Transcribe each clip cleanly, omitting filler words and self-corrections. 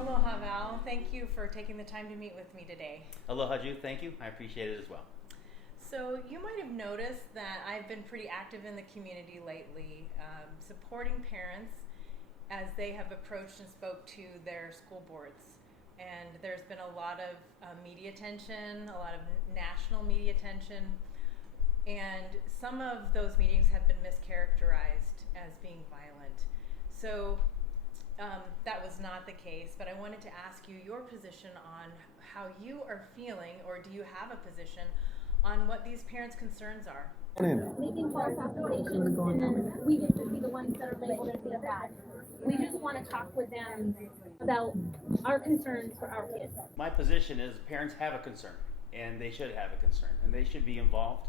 Aloha, Val. Thank you for taking the time to meet with me today. Aloha, Ju. Thank you. I appreciate it as well. So you might have noticed that I've been pretty active in the community lately, supporting parents as they have approached and spoke to their school boards. And there's been a lot of media attention, a lot of national media attention, and some of those meetings have been mischaracterized as being violent. So that was not the case, but I wanted to ask you your position on how you are feeling, or do you have a position on what these parents' concerns are? Making false accusations, and then we get to be the ones that are labeled as being bad. We just want to talk with them about our concerns for our kids. My position is parents have a concern, and they should have a concern, and they should be involved.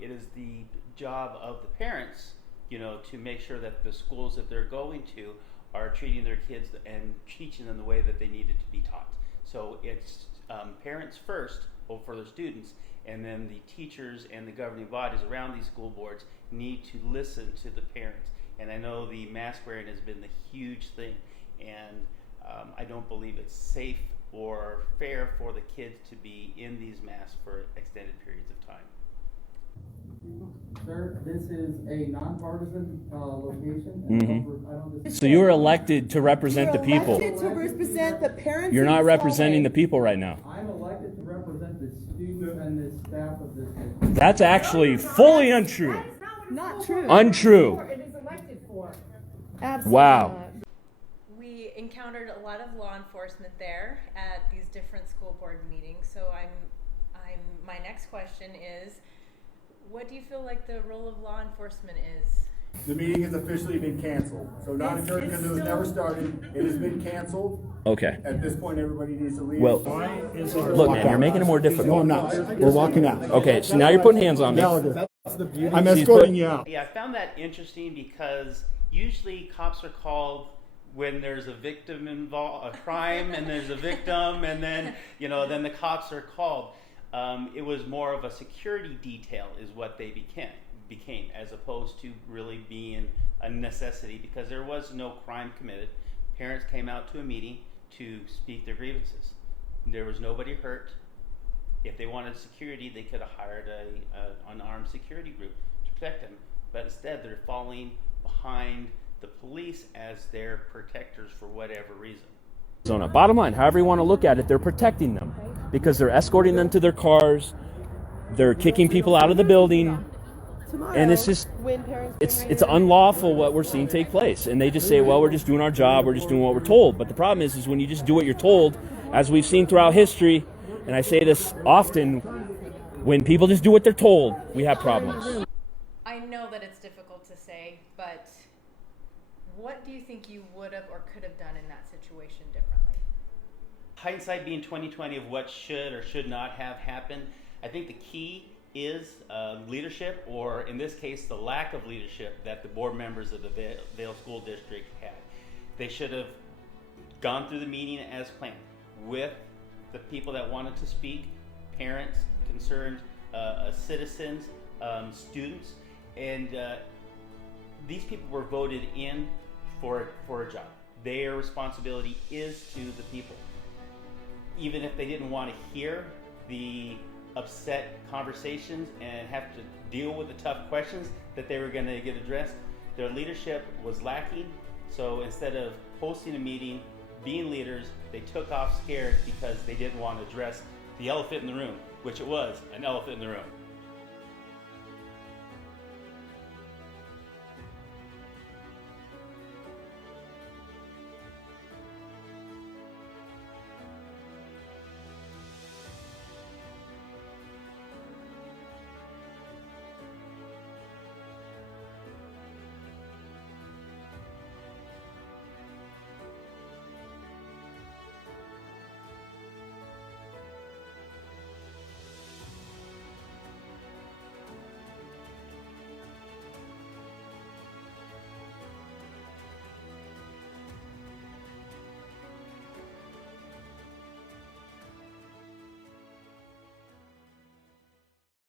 It is the job of the parents, to make sure that the schools that they're going to are treating their kids and teaching them the way that they needed to be taught. So it's parents first for their students, and then the teachers and the governing bodies around these school boards need to listen to the parents. And I know the mask wearing has been the huge thing, and I don't believe it's safe or fair for the kids to be in these masks for extended periods of time. Sir, this is a nonpartisan location. Mm-hmm. So you were elected to represent the people. Elected to represent the parents. You're not representing the people right now. I'm elected to represent the students and the staff of this district. That's actually fully untrue. Not true. Untrue. It is elected for. Absolutely. Wow. Not. We encountered a lot of law enforcement there at these different school board meetings. So my next question is, what do you feel like the role of law enforcement is? The meeting has officially been canceled. So not adjourned because it was never started. It has been canceled. Okay. At this point, everybody needs to leave. Well, look, man, you're making it more difficult. No, I'm not. We're walking out. Okay, so now you're putting hands on me. I'm escorting you out. Yeah, I found that interesting because usually cops are called when there's a victim involved, a crime, and there's a victim, and then then the cops are called. It was more of a security detail is what they became, as opposed to really being a necessity, because there was no crime committed. Parents came out to a meeting to speak their grievances. There was nobody hurt. If they wanted security, they could have hired an armed security group to protect them. But instead, they're falling behind the police as their protectors for whatever reason. Bottom line, however you want to look at it, they're protecting them because they're escorting them to their cars, they're kicking people out of the building, and it's just, it's unlawful what we're seeing take place. And they just say, well, we're just doing our job, we're just doing what we're told. But the problem is when you just do what you're told, as we've seen throughout history, and I say this often, when people just do what they're told, we have problems. I know that it's difficult to say, but what do you think you would have or could have done in that situation differently? Hindsight being 20/20 of what should or should not have happened, I think the key is leadership, or in this case, the lack of leadership that the board members of the Vail School District had. They should have gone through the meeting as planned with the people that wanted to speak, parents, concerned citizens, students, and these people were voted in for a job. Their responsibility is to the people. Even if they didn't want to hear the upset conversations and have to deal with the tough questions that they were going to get addressed, their leadership was lacking. So instead of hosting a meeting, being leaders, they took off scared because they didn't want to address the elephant in the room, which it was an elephant in the room.